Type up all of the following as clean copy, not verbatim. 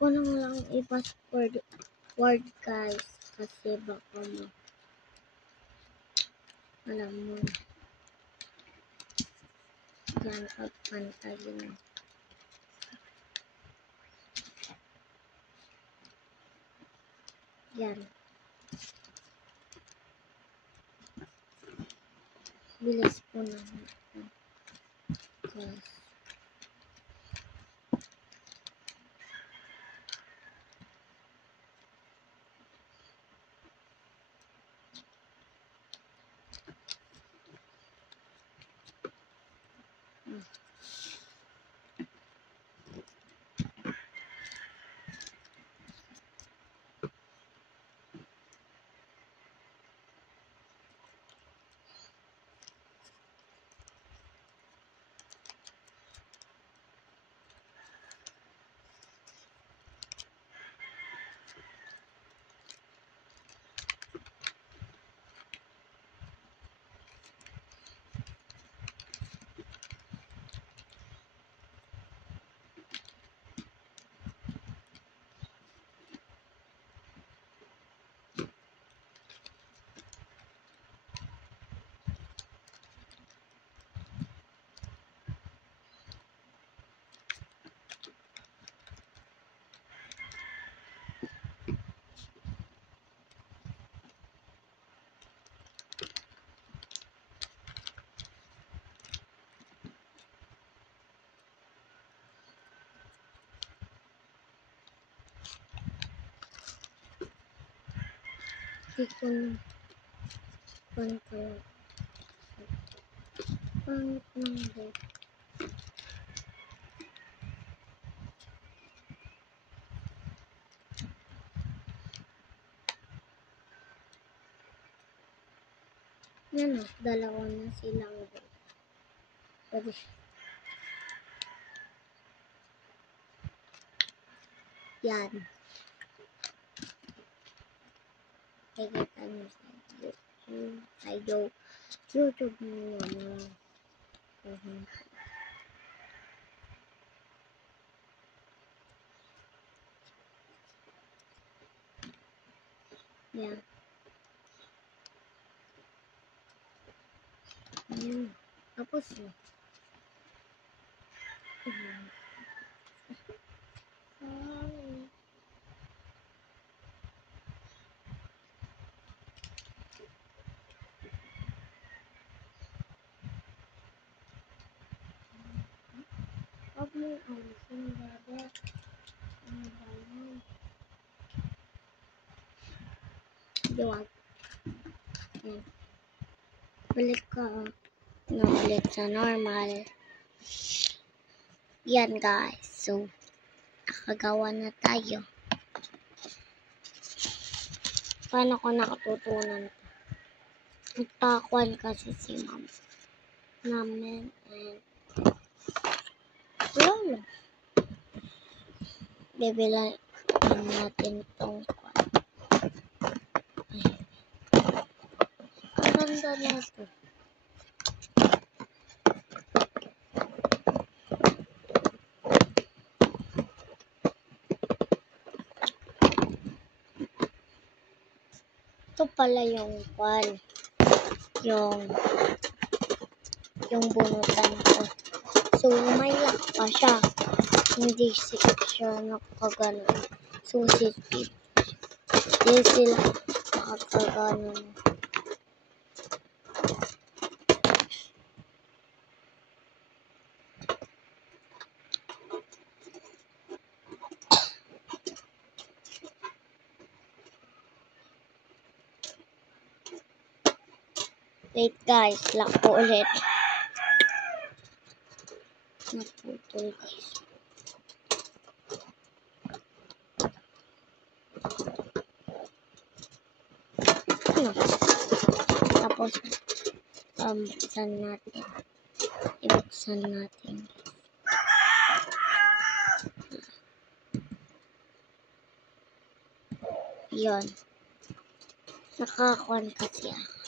ko na lang i-password guys. Kasi baka alam mo. Yan, pagpantayin. Yan. Bilis po naman. Guys. Hindi ko na pantay. Pangit ng date. Yan o, dalawa na silang date. Pwede. Yan. Nakikita nyo sa YouTube mo yan. Yan. Yan. Tapos yun. Huwag mo alisin, bebe. Ano ba yan? Diwag. Yan. Balik ka na ulit sa normal. Yan guys. So, nakagawa na tayo. Paano ko nakatutunan ito? Nagpakuan kasi si mom namin and wala. Bibilan natin itong kwan. Ang ganda na ito. Ito pala yung kwan. Yung bunutan ko. So, may lock pa siya. Hindi siya nakaganon. So, hindi sila nakaganon. Wait guys, lock ko ulit. Naputol guys. Ano? Tapos, buksan natin. Ibuksan natin. Yun. Nakakuan kasi ako.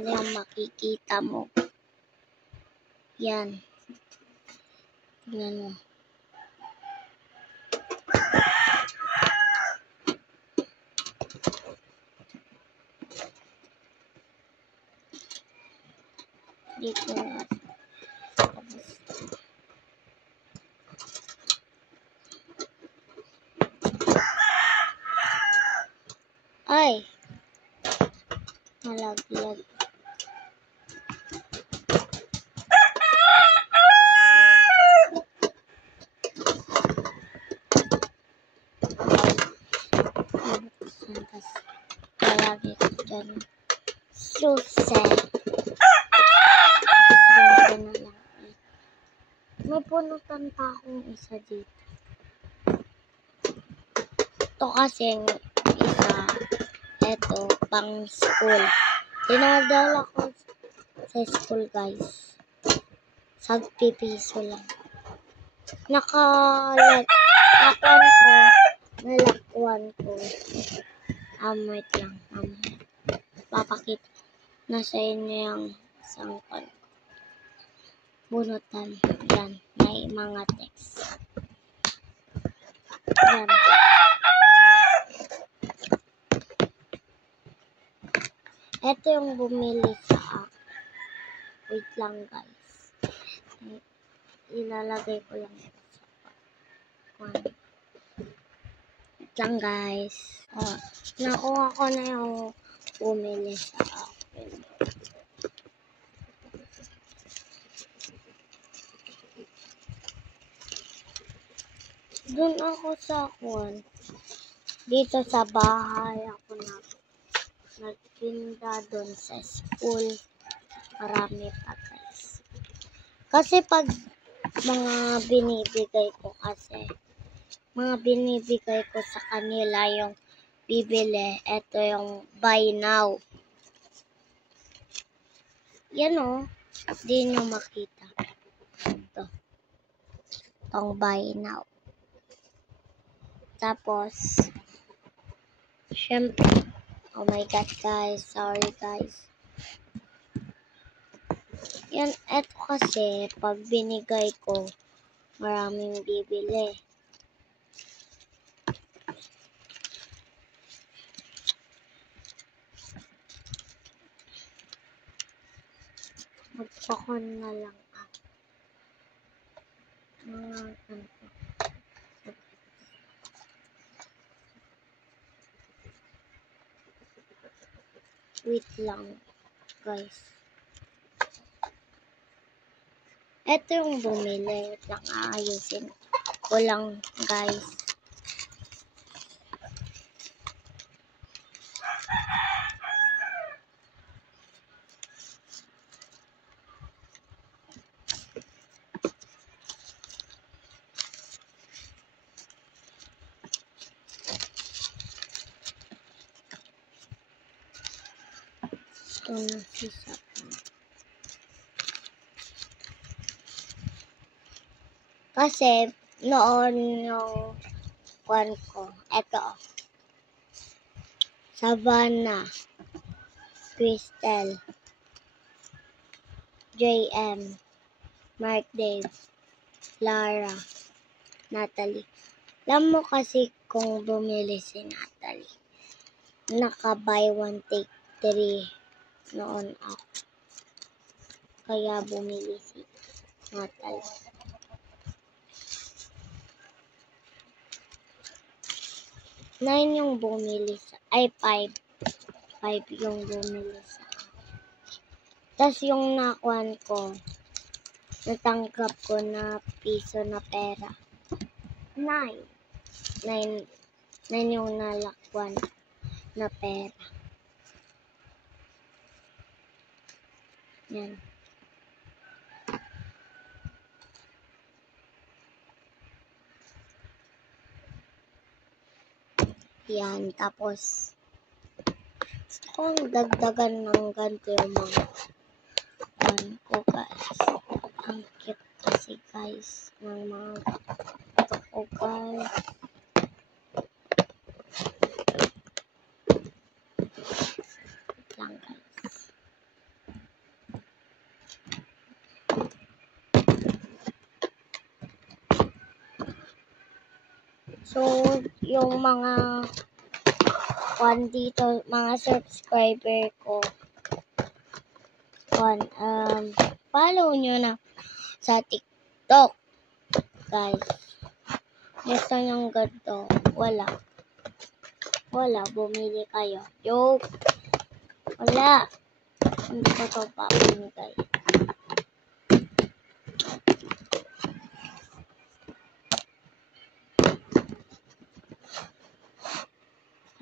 yan yung makikita mo. Yan. Tingnan mo. Dito na. Ay! Malaglag. Lalagay ko dyan. Susi. Ganda na lang. May punutan pa akong isa dito. Ito kasing isa. Ito, pang school. Dinadala ko sa school, guys. ₱10 lang. Nalakwan ko. Wait lang. Papakita na sa inyo yung isang bunutan. Yan. May mga text. Yan. Ito yung bumili sa akin. Wait lang, guys. Ilalagay ko lang ito sa wait lang, guys. Nakuha ko na yung bumili sa akin. Doon ako sa dito sa bahay ako nagtinda doon sa school. Marami pa, guys. Kasi pag mga binibigay ko sa kanila yung bibili. Ito yung buy now. Yan o. Di nyo makita. Ito. Itong buy now. Tapos, syempre, oh my God, guys. Sorry, guys. Yan, eto kasi, pag binigay ko, maraming bibili. Magpakon na lang ako. Mga ganito. Wait lang, guys. Ito yung bumili. Wait lang, aayusin ko lang, guys. Ito na sisa. Kasi, noon yung ko, eto, Savannah, Crystal, JM, Mark Dave, Lara, Natalie. Alam mo kasi kung bumili si Natalie, naka-buy one take 3 noon ako. Kaya bumili si Natalie. 9 yung bumili sa, 5 yung bumili sa akin. Tapos yung nakuhan ko, natanggap ko na piso na pera. 9 yung nalakwan na pera. Yan. Yan, tapos gusto kong dagdagan ng ganito yung mga ko, guys. Ang cute kasi, guys, ng mga ko, guys. Lang, guys. So, yung mga dito, mga subscriber ko, follow nyo na sa TikTok, guys. Gusto nyong ganito, wala, bumili kayo. Joke. Wala. Hindi ko to papamigay.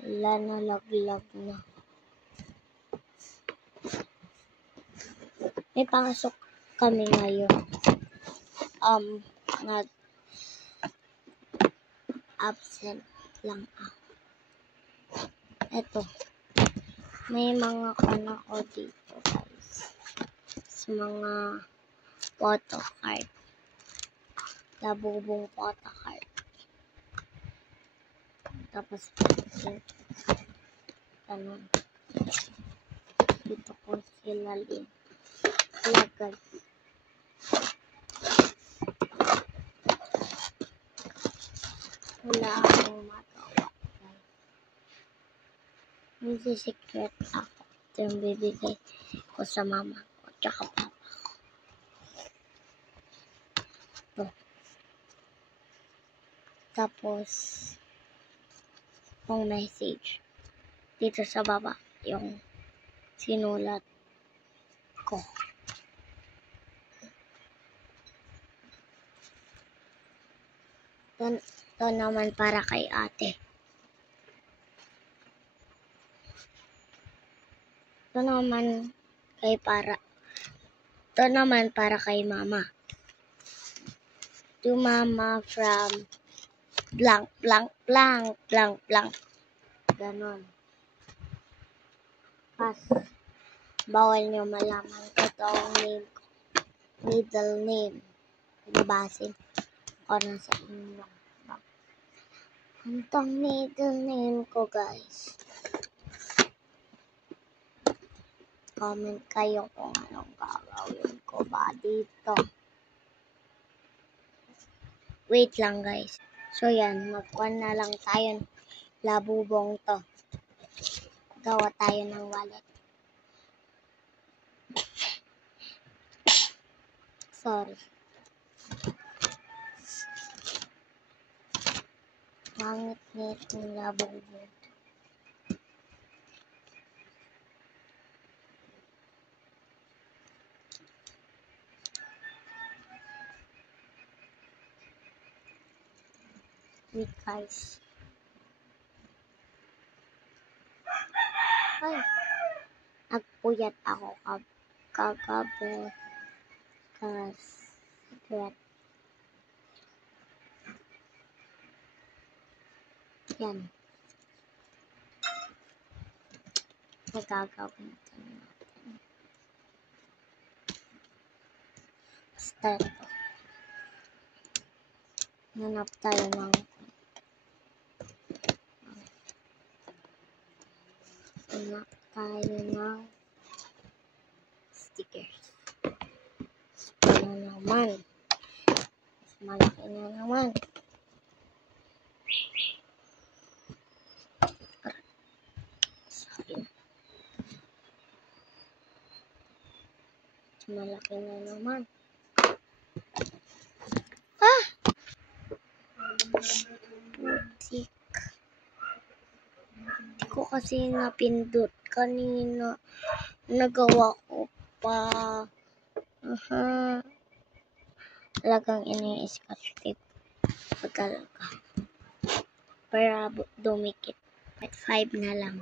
Wala na, laglag na. May pasok kami ngayon. Nag-absent lang ako. Eto. May mga ko dito, guys. Sa mga photo card. Labubong photo card. Tapos, ganun. Dito ko sila lagay. Wala akong magawa. Hindi secret ako. Ito yung bibigay ko sa mama ko tsaka papa ko. Ito. Tapos, yung message. Dito sa baba, yung sinulat ko. Ito naman para kay ate. Ito naman para kay mama. To mama from blank, blank, blank, blank, blank. Ganon. Bawal nyo malaman totoong name ko. Middle name. Nababasin ko na sa inyo. Itong middle name ko, guys. Comment kayo kung anong gagawin ko ba dito. Wait lang, guys. So, yan. Magkuhan na lang tayo. Labubong to. Gawa tayo ng wallet. Sorry. Pangit nitong labubong. Wait, guys. Ay, nagpuyat ako kagabi. Secret. Yan. Nagagawin ito natin. Basta ito. Hanap tayo ng stickers. Ito na naman. Mas malaki na naman. Malaki na naman. Putik. Hindi ko kasi napindot kanina. Nagawa ko pa. Talagang ini-scotch tape. Pagkalaga. Para dumikit. At 5 na lang.